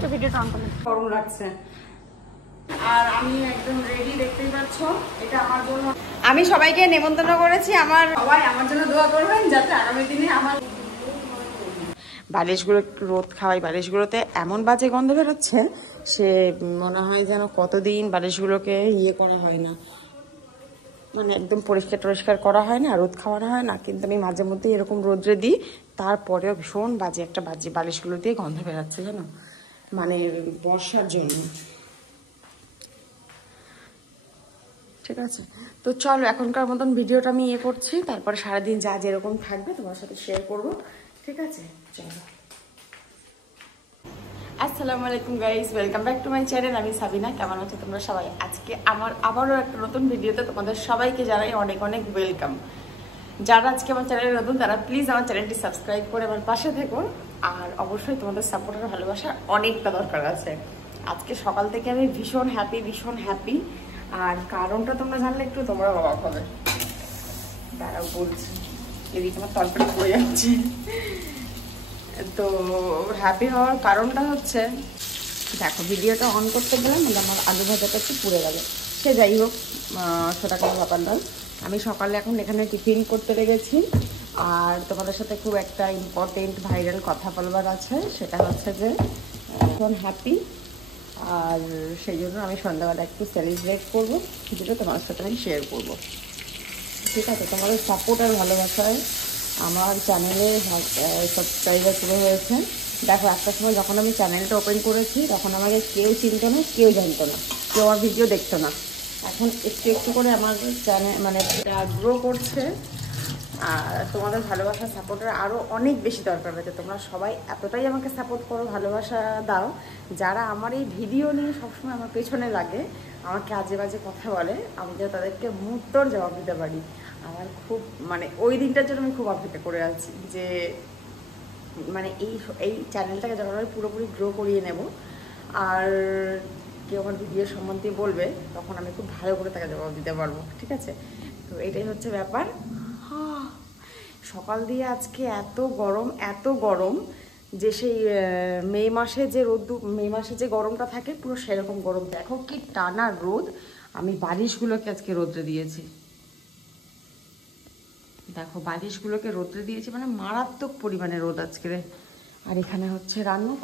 তো ভিডিওটা অন করলাম। গরম লাগছে আর আমি একদম রেডি, দেখতেই পাচ্ছ। এটা আমার জন্য, আমি সবাইকে নেমন্তন্ন করেছি, সবাই আমার জন্য দোয়া করবেন যাতে আগামী দিনে আমার বালিশগুলো একটু রোদ খাওয়াই। বালিশগুলোতে এমন বাজে গন্ধ বেরোচ্ছে, সে মনে হয় যেন কতদিন বালিশগুলোকে করা হয় না, মানে একদম পরিষ্কার করা হয় না, রোদ খাওয়ানো হয় না। কিন্তু আমি মাঝে মধ্যে এরকম রোদ্রে দিই, তারপরেও ভীষণ বাজে একটা বালিশগুলো দিয়ে গন্ধ বেরোচ্ছে জানো, মানে বর্ষার জন্য। ঠিক আছে, তো চলো এখনকার মতন ভিডিওটা আমি করছি, তারপরে সারাদিন যা যেরকম থাকবে তোমার সাথে শেয়ার করবো। ঠিক আছে, চলো। আসসালামু আলাইকুম guys, welcome back to my channel. আমি সাবিনা। কেমন আছো তোমরা সবাই? আজকে আমার আবারও একটা নতুন ভিডিওতে তোমাদের সবাইকে জানাই অনেক অনেক ওয়েলকাম। যারা আজকে আমার চ্যানেলে নতুন তারা প্লিজ আমার চ্যানেলটি সাবস্ক্রাইব করে আমার পাশে থেকো। আর অবশ্যই তোমাদের সাপোর্টের ভালোবাসা অনেকটা দরকার আছে। আজকে সকাল থেকে আমি ভীষণ হ্যাপি। আর কারণটা তোমরা জানলে একটু তোমরা অবাক হবে। দাঁড়াও বলছি, এদিকে আমার তলপেটা পড়ে যাচ্ছে। তো হ্যাপি হওয়ার কারণটা হচ্ছে, দেখো ভিডিওটা অন করতে গেলাম আমার আলু ভাজাটা একটু পুড়ে গেল। সে যাই হোক, সেটা কোনো ব্যাপার নয়। আমি সকালে এখন এখানে টিফিন করতে লেগেছি। আর তোমাদের সাথে খুব একটা ইম্পর্টেন্ট ভাইরাল কথা বলবার আছে, সেটা হচ্ছে যে এখন হ্যাপি। আর সেই জন্য আমি সন্ধ্যাবেলা একটু সেলিব্রেট করবো, যেটা তোমার সাথে আমি শেয়ার করবো। ঠিক আছে, তোমাদের সাপোর্ট আর ভালোবাসায় আমার চ্যানেলে সাবস্ক্রাইবার শুরু হয়েছে। দেখো একটা সময় যখন আমি চ্যানেলটা ওপেন করেছি তখন আমাকে কেউ চিনতো না, কেউ জানতো না, কেউ আমার ভিডিও দেখতো না। এখন একটু করে আমার চ্যানেল মানে গ্রো করছে। আর তোমাদের ভালোবাসা সাপোর্টের আরও অনেক বেশি দরকার হয়েছে। তোমরা সবাই এতটাই আমাকে সাপোর্ট করো, ভালোবাসা দাও। যারা আমার এই ভিডিও নিয়ে সবসময় আমার পেছনে লাগে, আমাকে আজে বাজে কথা বলে, আমি যেন তাদেরকে মুহূর্তর জবাব দিতে পারি। আমার খুব মানে ওই দিনটার জন্য আমি খুব অপেক্ষা করে আছি, যে মানে এই চ্যানেলটাকে যখন আমি পুরোপুরি গ্রো করিয়ে নেব আর কেউ আমার ভিডিও সম্বন্ধে বলবে, তখন আমি খুব ভালো করে তাকে জবাব দিতে পারবো। ঠিক আছে, তো এটাই হচ্ছে ব্যাপার। সকাল দিয়ে আজকে এত গরম যে সেই মে মাসে যে গরমটা থাকে পুরো সেরকম গরম। দেখো কি টানা রোদ। আমি বালিশগুলোকে আজকে রোদ্রে দিয়েছি, দেখো বালিশগুলোকে রোদ্রে দিয়েছি, মানে মারাত্মক পরিমাণে রোদ আজকে। আর এখানে হচ্ছে রান্না।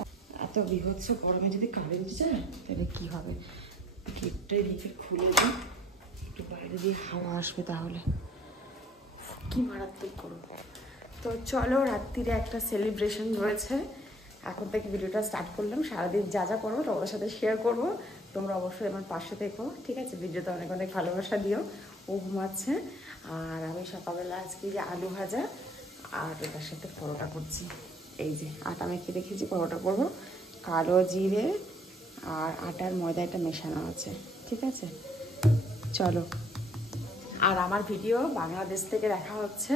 এত বিভৎস গরমে যদি কারেন্ট যায় তাহলে কি হবে? গেটটা এদিকে খুলে দিই, একটু বাইরে দিয়ে হাওয়া আসবে, তাহলে কি মারাত্মক গরম। তো চলো, রাত্রিরে একটা সেলিব্রেশন রয়েছে, এখন থেকে ভিডিওটা স্টার্ট করলাম। সারাদিন যা করবো তোমাদের সাথে শেয়ার করবো, তোমরা অবশ্যই আমার পাশে থেকো। ঠিক আছে, ভিডিওতে অনেক অনেক ভালোবাসা দিও। ও ঘুমাচ্ছে, আর আমি সকালবেলা আজকে যে আলু ভাজা আর এটার সাথে পরোটা করছি। এই যে আটা মেখে রেখেছি, পরোটা করবো। কালো জিরে আর আটার ময়দা এটা মেশানো আছে। ঠিক আছে, চলো। আর আমার ভিডিও বাংলাদেশ থেকে দেখা হচ্ছে,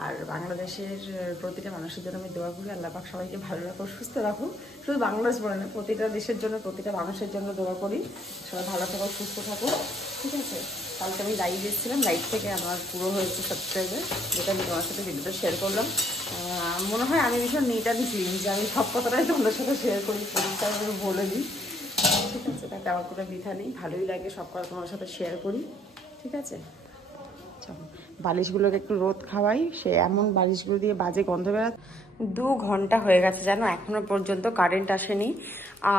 আর বাংলাদেশের প্রতিটা মানুষের জন্য আমি দোয়া করি, আল্লাহ পাক সবাইকে ভালো রাখো, সুস্থ রাখো। শুধু বাংলাদেশ বলে না, প্রতিটা দেশের জন্য, প্রতিটা মানুষের জন্য দোয়া করি, সবাই ভালো থাকো, সুস্থ থাকো। ঠিক আছে, কালকে আমি লাইভ এসেছিলাম, লাইভ থেকে আমার পুরো হয়েছে সাবস্ক্রাইবার, যেটা আমি তোমার সাথে ভিডিওটা শেয়ার করলাম। মনে হয় আমি ভীষণ নিট অ্যান্ড ক্লিন, যে আমি সব কথাটাই তোমাদের সাথে শেয়ার করি, পরিষ্কার করে বলে দিই। ঠিক আছে, তাতে আমার কোনো দ্বিধা নেই, ভালোই লাগে সব কথা তোমার সাথে শেয়ার করি। ঠিক আছে, চলো বালিশগুলোকে একটু রোদ খাওয়াই। সে এমন বালিশগুলো দিয়ে বাজে গন্ধ বেরোয়। 2 ঘন্টা হয়ে গেছে জানো, এখনো পর্যন্ত কারেন্ট আসেনি।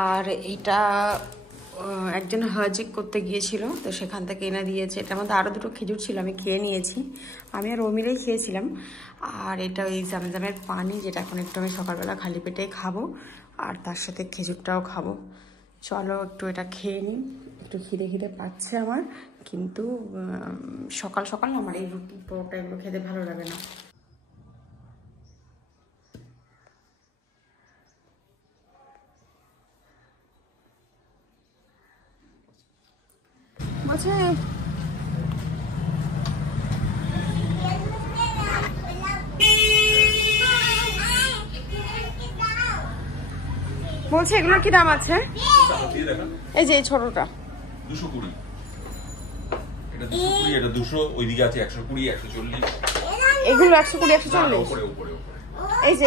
আর এটা একজন হাজিক করতে গিয়েছিল, তো সেখান থেকে এনে দিয়েছে। এটার মধ্যে আরও 2টো খেজুর ছিল, আমি খেয়ে নিয়েছি। আমি আর ও মিলেই খেয়েছিলাম। আর এটা ওই জামজামের পানি, যেটা এখন একটু আমি সকালবেলা খালি পেটেই খাবো, আর তার সাথে খেজুরটাও খাবো। চলো একটু এটা খেয়ে নিই, একটু খিদে পাচ্ছে আমার। কিন্তু সকাল সকাল আমার এই রুটি পরোটা এগুলো খেতে ভালো লাগে না। বলছে এগুলোর কি দাম আছে? এই যে এই ছোটটা 220, এটা 220, এটা 200, ওইদিকে আছে 120, 140। এগুলো 120, 140 উপরে। এই যে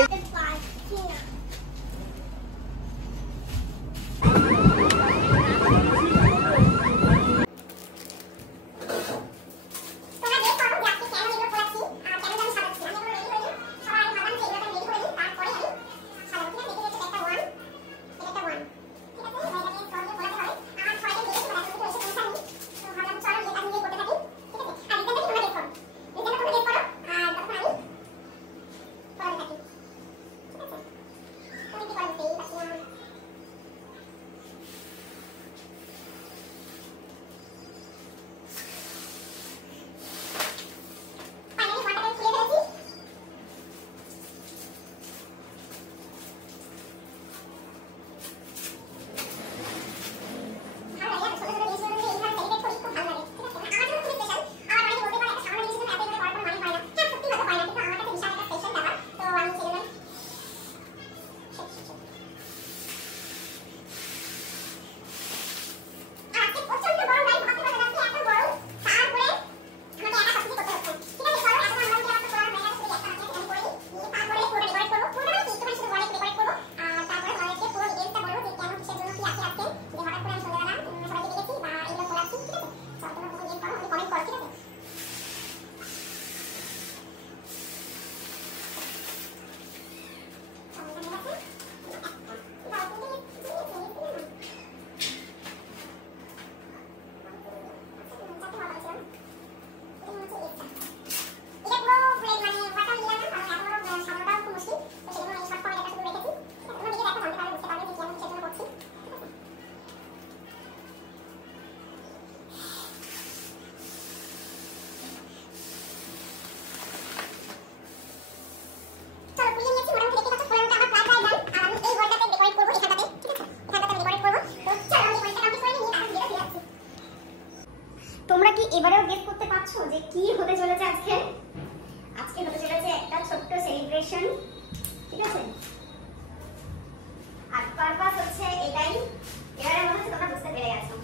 যে কি হতে চলেছে আজকে। আজকে হতে চলেছে একটা ছোট্ট সেলিব্রেশন, ঠিক আছে? আর পারপাস হচ্ছে এটাই। এবারে মনে হচ্ছে তোমরা বুঝতে পেরে গেছো।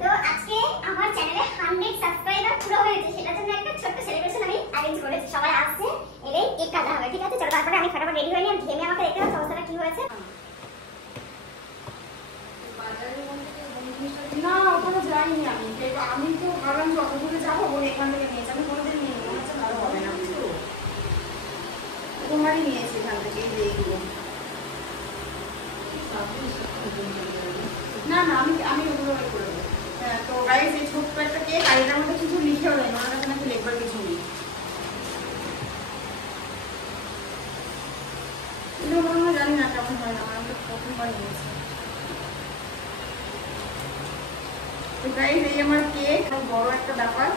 তো আজকে আমার চ্যানেলে 100 সাবস্ক্রাইবার পুরো হয়েছে, সেটার জন্য একটা ছোট্ট সেলিব্রেশন আমি অ্যারেঞ্জ করেছি। সবাই আসছে, এলে কেক কাটা হবে, ঠিক আছে? চলো তারপরে আমি ফটাফট রেডি হয়ে নিই। আর ঘেমে আমাকে দেখতে পাচ্ছ অবস্থাটা কি হয়েছে। না ওখানে যাইনি আমি। আমি তো ভাবলাম যে অত দূরে যাবো, ওর এখান থেকে নিয়েছি। আমি কোনোদিন নিয়ে মনে হচ্ছে ভালো হবে না, বুঝলো? তোমারই নিয়েছি এখান থেকে এই যে এইগুলো। না না আমি ওগুলো করে দেবো। হ্যাঁ, তো গাইস এই ছোট্ট একটা কেক, আর এটার মধ্যে কিছু লিখেও দেয়, ওনার কাছে নাকি লিখবার কিছু নেই। এগুলো মনে হয় জানি না কেমন হয় না, আমার প্রথমবার নিয়েছি। তো গাইস এই আমার কেক, বড় একটা ব্যাপার।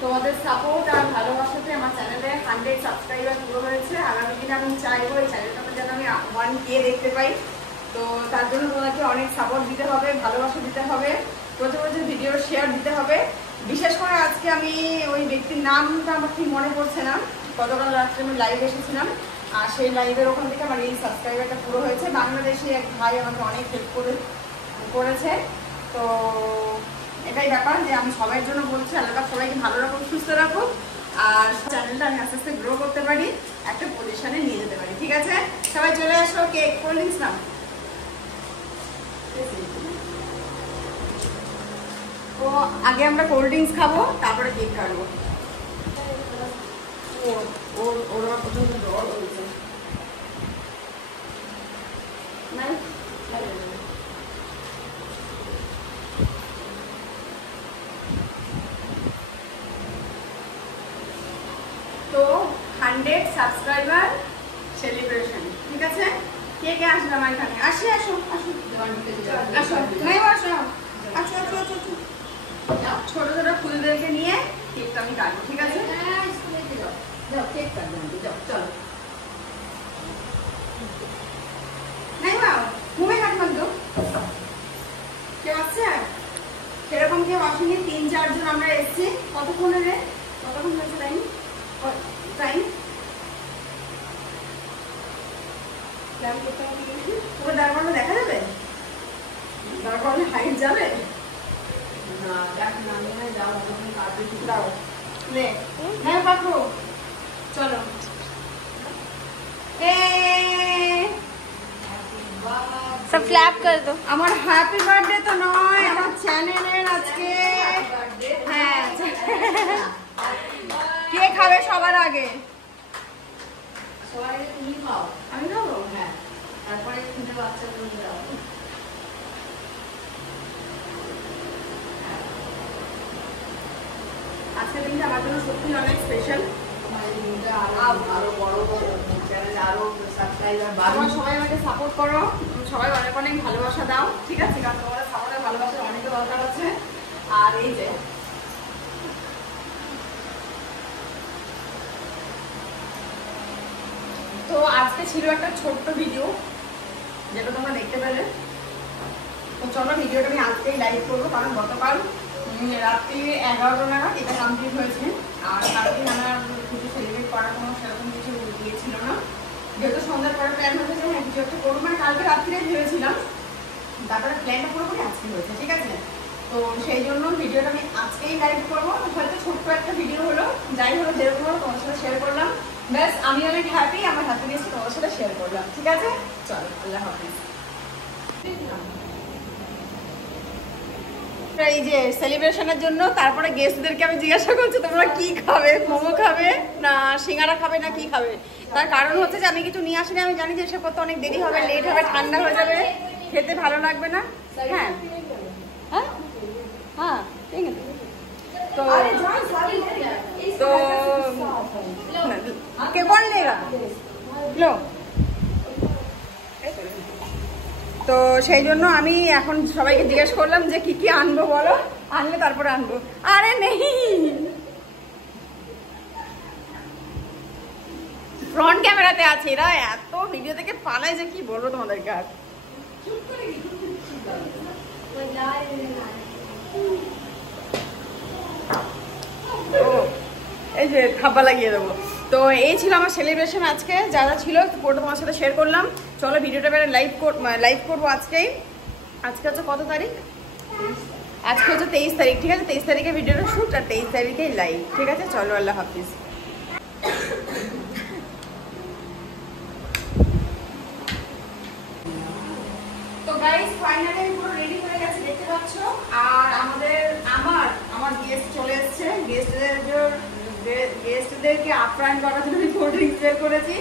তোমাদের সাপোর্ট আর ভালোবাসাতে আমার চ্যানেলে 100 সাবস্ক্রাইবার পুরো হয়েছে। আগামী দিনে আমি চাইবো এই চ্যানেলটাতে যেন আমি 1K দেখতে পাই। তো তার জন্য তোমাকে অনেক সাপোর্ট দিতে হবে, ভালোবাসা দিতে হবে, প্রচুর ভিডিও শেয়ার দিতে হবে। বিশেষ করে আজকে আমি ওই ব্যক্তির নামটা আমার ঠিক মনে পড়ছে না, গতকাল রাত্রে আমি লাইভে এসেছিলাম, আর সেই লাইভের ওখান থেকে আমার এই সাবস্ক্রাইবারটা পুরো হয়েছে। বাংলাদেশে এক ভাই আমাকে অনেক হেল্প করেছে। তো এটাই ব্যাপার যে আমি সবার জন্য বলছি, আল্লাহ সবাইকে ভালো রকম সুস্থ রাখো, আর চ্যানেলটা আমি আস্তে আস্তে গ্রো করতে পারি, একটা পজিশনে নিয়ে যেতে পারি, ঠিক আছে? সবাই চলে আসো, কেক কোল্ড ড্রিঙ্কস নাও। তো আগে আমরা কোল্ড ড্রিঙ্কস খাবো, তারপরে কেক কাটবো। ওর প্রচন্ড জ্বর হয়েছে। তো 100 সাবস্ক্রাইবার সেলিব্রেশন, ঠিক আছে? কে কে আসবে আমার এখানে? আসো আসো আসো আসো, নাই আসো আসো আসো আসো। ছোট ছোট ফুলদেরকে নিয়ে কেকটা আমি কাটবো, ঠিক আছে? কেক কাটবো, চলো। নাই মা ঘুমে কাটবেন তো? কেউ আসছে? সেরকম কেউ আসেনি, 3-4 জন আমরা এসেছি। কতক্ষণ হয়েছে টাইম? পুরো দরবারটা দেখা যাবে? দরবারে হাইট যাবে না? দেখ না, যাও দাও লে হ্যাঁ পাখো, চলো। सब क्लैप कर दो। আমার হ্যাপি বার্থডে তো নয়, আমার চ্যানেলের আজকে। হ্যাঁ, কে খাবে সবার আগে? সবাই তুমি খাও, আমি খাবো। হ্যাঁ, তারপরে তুমি বাচ্চাগুলো দাও। আজকের দিনটা আমার জন্য সত্যি অনেক স্পেশাল। আরো বড় চ্যানেল, আরো সাবস্ক্রাইবার তোমরা সবাই আমাকে সাপোর্ট করো, সবাই অনেক অনেক ভালোবাসা দাও, ঠিক আছে? কারণ তোমাদের সাপোর্ট আর ভালোবাসার অনেক দরকার আছে। আর এই যে তো আজকে ছিল একটা ছোট্ট ভিডিও, যেটা তোমরা দেখতে পেলে। তো চলো ভিডিওটা আমি আজকেই লাইভ করবো, কারণ গতকাল রাত্রি 11টা নাগাদ এটা কমপ্লিট হয়েছে। আর তারপরে আমার কিছু সেলিব্রেট করার কোনো সেরকম কিছু দিয়েছিল না, যেহেতু সন্ধ্যার পরে প্ল্যান হয়েছে যে হ্যাঁ কিছু একটা করবো, মানে কালকে রাত্রে ভেবেছিলাম, তারপরে প্ল্যানটা পুরোপুরি আজকে হয়েছে, ঠিক আছে? তো সেই জন্য ভিডিওটা আমি আজকেই লাইভ করবো। হয়তো ছোট্ট একটা ভিডিও হলো, যাই হলো যেরকম হলো তোমার সাথে শেয়ার করলাম। ব্যাস আমি অনেক হ্যাপি, আমার হ্যাপিনেস তোমার সাথে শেয়ার করলাম, ঠিক আছে? চলো, আল্লাহ হাফিজ। এই যে সেলিব্রেশনের জন্য তারপরে গেস্টদেরকে আমি জিজ্ঞাসা করছি তোমরা কি খাবে, মোমো খাবে না সিঙ্গারা খাবে না কি খাবে? তার কারণ হচ্ছে যে আমি কিছু নিয়ে আসিনি, আমি জানি যে এসব করতে অনেক দেরি হবে, লেট হবে, ঠান্ডা হয়ে যাবে, খেতে ভালো লাগবে না। হ্যাঁ হ্যাঁ হ্যাঁ ঠিক আছে। তো তো কে কোন লেগা লো? তো সেই জন্য আমি এখন সবাইকে জিজ্ঞেস করলাম যে কি কি আনবো বলো, আনলে তারপরে আনবো। আরে নেই, ফ্রন্ট ক্যামেরা জায়গাতে আছে, এরা এত ভিডিও থেকে পালায় যে কি বলবো তোমাদেরকে আর। ও এই যে থাপ্পা লাগিয়ে দেবো। তো এই ছিল আমার সেলিব্রেশন আজকে, যারা ছিল পুরোটা তোমার সাথে শেয়ার করলাম। চলো ভিডিওটা বেড়ে লাইভ করবো আজকেই। আজকে হচ্ছে কত তারিখ? আজকে হচ্ছে 23 তারিখ, ঠিক আছে? 23 তারিখে ভিডিওটা শুট আর 23 তারিখে লাইভ, ঠিক আছে? চলো, আল্লাহ হাফিজ। তো গাইস ফাইনালি আমি পুরো রেডি হয়ে গেছি, দেখতে পাচ্ছ। আর আমার গেস্ট চলে এসেছে। গেস্টদেরকে আপ্যায়ন করার জন্য আমি কোল্ড ড্রিঙ্কস বের করেছি।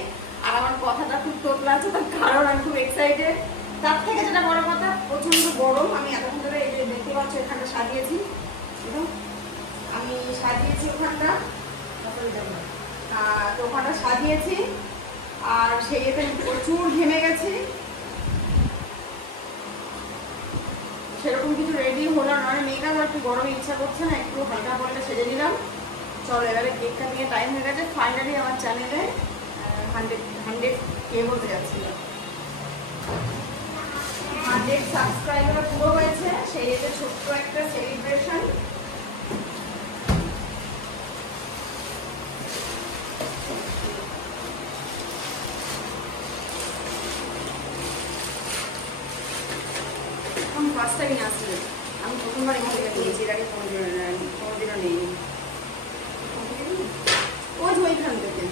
আর আমার কথাটা খুব তোতলা আছে, তার কারণ আমি খুব এক্সাইটেড। তার থেকে যেটা বড় কথা, প্রচন্ড গরম। আমি এতক্ষণ ধরে এই যে দেখতে পাচ্ছ এখানটা সাজিয়েছি, আমি সাজিয়েছি ওখানটা, তো ওখানটা সাজিয়েছি। আর সেই এতে আমি প্রচুর ঘেমে গেছি, সেরকম কিছু রেডি হলো না। মেয়েটাও একটু গরমে ইচ্ছা করছে না, একটু হালকা পাল্টা সেজে নিলাম। চলো এবারে কেকটা নিয়ে টাইম হয়ে গেছে। ফাইনালি আমার চ্যানেলে 100 কে বলতে যাচ্ছিল, 100 সাবস্ক্রাইবার পুরো হয়েছে। সেই এতে ছোট্ট একটা সেলিব্রেশন। আমি ফার্স্ট টাইম আসলে, আমি প্রথমবার এখান থেকে নিয়েছি, এর আগে কোনোদিনও নেই। ওই যে ওইখান থেকে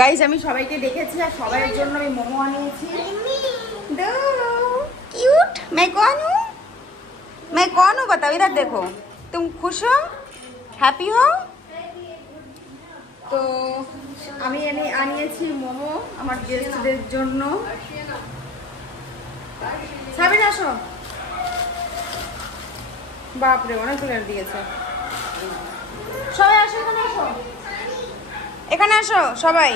গাইজ আমি সবাইকে দেখেছি, আর সবাইয়ের জন্য আমি মোমো আনিয়েছি। क्यूट मैं कौन हूँ बताओ, इधर देखो। तुम खुश हो, हैप्पी हो? তো আমি আনিয়েছি মোমো আমার গেস্টদের জন্য। সাবিন আসো, বাপরে অনেকগুলো দিয়েছে। সবাই আসো, এখানে আসো, এখানে আসো সবাই।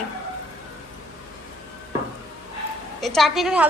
এই চাটনিটা ঢাল।